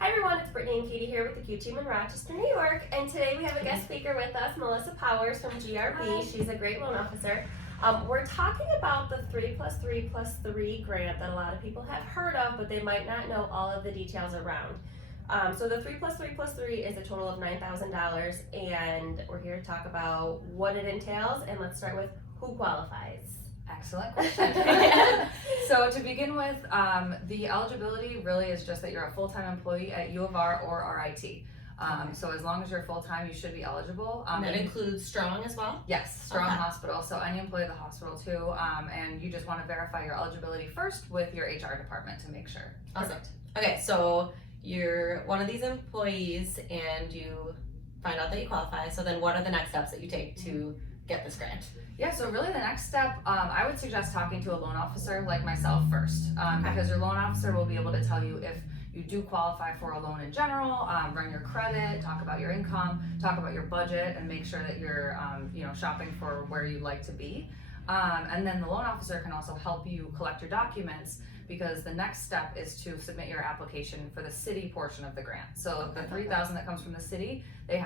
Hi everyone, it's Brittany and Katie here with the Q Team in Rochester, New York, and today we have a guest speaker with us, Melissa Powers from GRP. Hi. She's a great loan officer. We're talking about the 3+3+3 grant that a lot of people have heard of, but they might not know all of the details around. So the 3+3+3 is a total of $9,000, and we're here to talk about what it entails, and let's start with who qualifies. Excellent question. So to begin with, the eligibility really is just that you're a full-time employee at U of R or RIT. So as long as you're full-time, you should be eligible. And that includes Strong as well? Yes, Strong Okay. Hospital, so any employee of the hospital too, and you just want to verify your eligibility first with your HR department to make sure. Awesome. Okay, so you're one of these employees and you find out that you qualify, so then what are the next steps that you take to get this grant? Yeah, so really the next step, I would suggest talking to a loan officer like myself first, because your loan officer will be able to tell you if you do qualify for a loan in general, run your credit, talk about your income, talk about your budget, and make sure that you're shopping for where you'd like to be. And then the loan officer can also help you collect your documents, because the next step is to submit your application for the city portion of the grant. So the $3,000 that comes from the city, they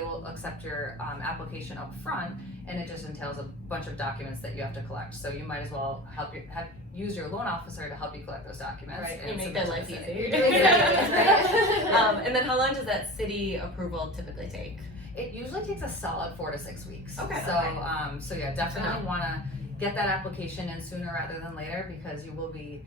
will accept your application up front, and it just entails a bunch of documents that you have to collect. So you might as well use your loan officer to help you collect those documents. Right, and you make submit their to life the easier. city. You're doing it right? And then how long does that city approval typically take? It usually takes a solid 4 to 6 weeks. Okay. So yeah, definitely want to get that application in sooner rather than later, because you will be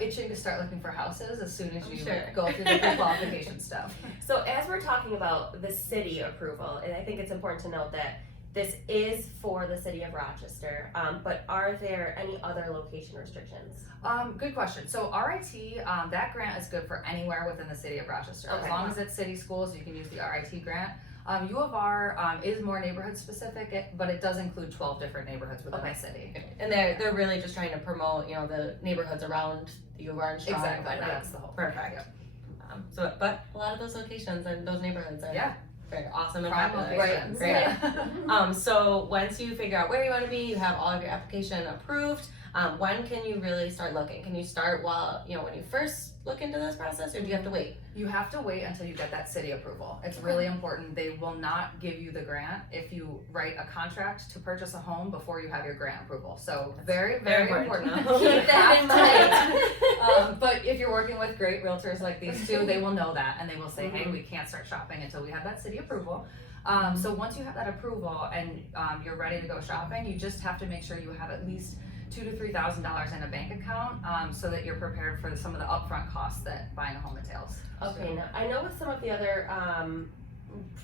itching to start looking for houses as soon as you go through the pre-qualification stuff. So as we're talking about the city approval, and I think it's important to note that this is for the city of Rochester, but are there any other location restrictions? Good question. So RIT, that grant is good for anywhere within the city of Rochester. Okay. As long as it's city schools, you can use the RIT grant. U of R is more neighborhood specific, but it does include 12 different neighborhoods within the city. And they're really just trying to promote, the neighborhoods around the U of R and Strong. Exactly, But that's the whole perfect. Yep. But a lot of those locations and those neighborhoods are very awesome and Prime popular. locations. Great. So once you figure out where you want to be, you have all of your application approved. When can you really start looking? Can you start when you first look into this process, or do you have to wait? You have to wait until you get that city approval. It's really important. They will not give you the grant if you write a contract to purchase a home before you have your grant approval. So very, very important. Keep that in mind. But if you're working with great realtors like these two, they will know that, and they will say, hey, we can't start shopping until we have that city approval. So once you have that approval and you're ready to go shopping, you just have to make sure you have at least $2,000 to $3,000 in a bank account, so that you're prepared for some of the upfront costs that buying a home entails. Okay, now I know with some of the other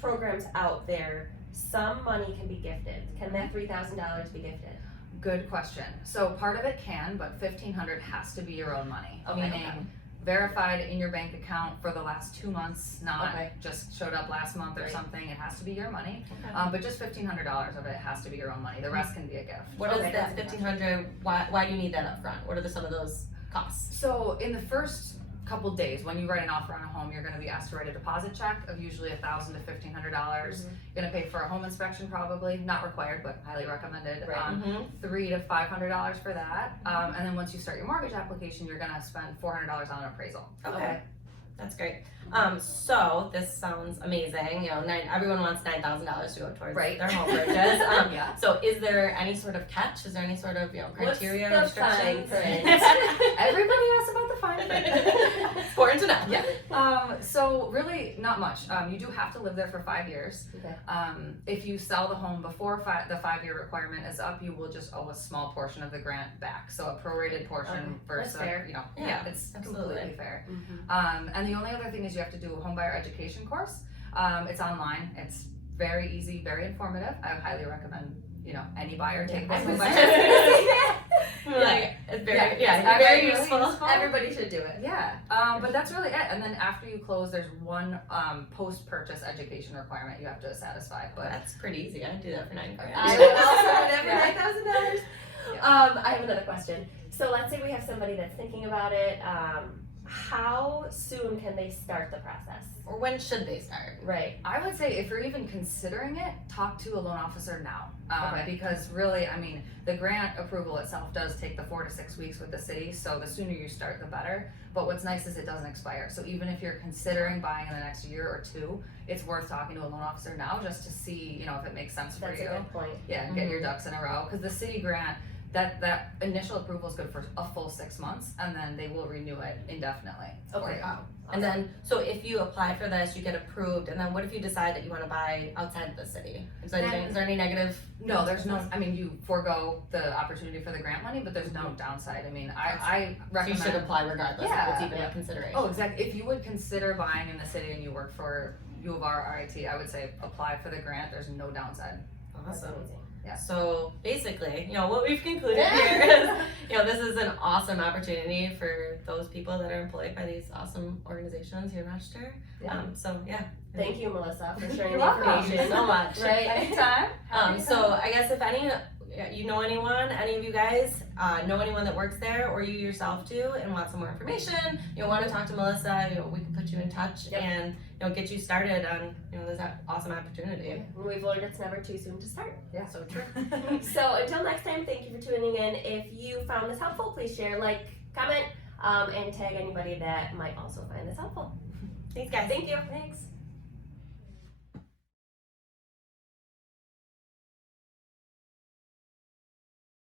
programs out there, some money can be gifted. Can that $3,000 be gifted? Good question. So part of it can, but $1,500 has to be your own money. Meaning verified in your bank account for the last 2 months, not just showed up last month or something. It has to be your money. But just $1,500 of it has to be your own money. The rest can be a gift. What is that $1,500? Why do you need that up front? What are some of those costs? So in the first couple days, when you write an offer on a home, you're going to be asked to write a deposit check of usually $1,000 to $1,500. You're going to pay for a home inspection, probably not required, but highly recommended. $300 to $500 for that, and then once you start your mortgage application, you're going to spend $400 on an appraisal. Okay. That's great. So this sounds amazing. Everyone wants $9,000 to go towards their home purchase. So is there any sort of catch? Is there any sort of criteria or restrictions? Everybody asks about the fine print. It's important to know. Yeah. So really not much. You do have to live there for 5 years. Okay. If you sell the home before the 5-year requirement is up, you will just owe a small portion of the grant back. So a prorated portion versus, That's fair. It's absolutely completely fair. And the only other thing is you have to do a Homebuyer Education course. It's online. It's very easy, very informative. I would highly recommend, any buyer take this. It's very useful. Everybody should do it. Yeah, but that's really it. And then after you close, there's one post-purchase education requirement you have to satisfy. But that's pretty eeasy. I'd do that for $9,000. I would also for $9,000. I have another question. So let's say we have somebody that's thinking about it. How soon can they start the process? Or when should they start? Right. I would say if you're even considering it, talk to a loan officer now. Okay. Because really, I mean, the grant approval itself does take the 4 to 6 weeks with the city, so the sooner you start, the better. But what's nice is it doesn't expire. So even if you're considering buying in the next year or two, it's worth talking to a loan officer now just to see, you know, if it makes sense for That's you. a good point. Yeah, and get your ducks in a row. Because the city grant, that initial approval is good for a full 6 months, and then they will renew it indefinitely. for Okay. you. Wow. And then, so if you apply for this, you get approved, and then what if you decide that you want to buy outside of the city? Is there any negative? No, there's no, I mean, you forego the opportunity for the grant money, but there's no downside. I mean, I So you recommend. should apply regardless if Yeah, it's even yeah. a consideration. Oh, exactly. If you would consider buying in the city and you work for U of R RIT, I would say apply for the grant. There's no downside. That's Awesome. amazing. So basically, you know, what we've concluded here is, you know, this is an awesome opportunity for those people that are employed by these awesome organizations here in Rochester. Yeah. So yeah. Thank you, Melissa, for sharing You're the welcome. information. so much. Right. Anytime. So I guess if you know anyone, any of you guys know anyone that works there, or you yourself do, and want some more information, you know, want to talk to Melissa, you know, we can put you in touch Yep. and, you know, get you started on, you know, this awesome opportunity. We've learned it's never too soon to start. Yeah. So true. So until next time, thank you for tuning in. If you found this helpful, please share, like, comment, and tag anybody that might also find this helpful. Thanks, guys. Thank you. Thanks.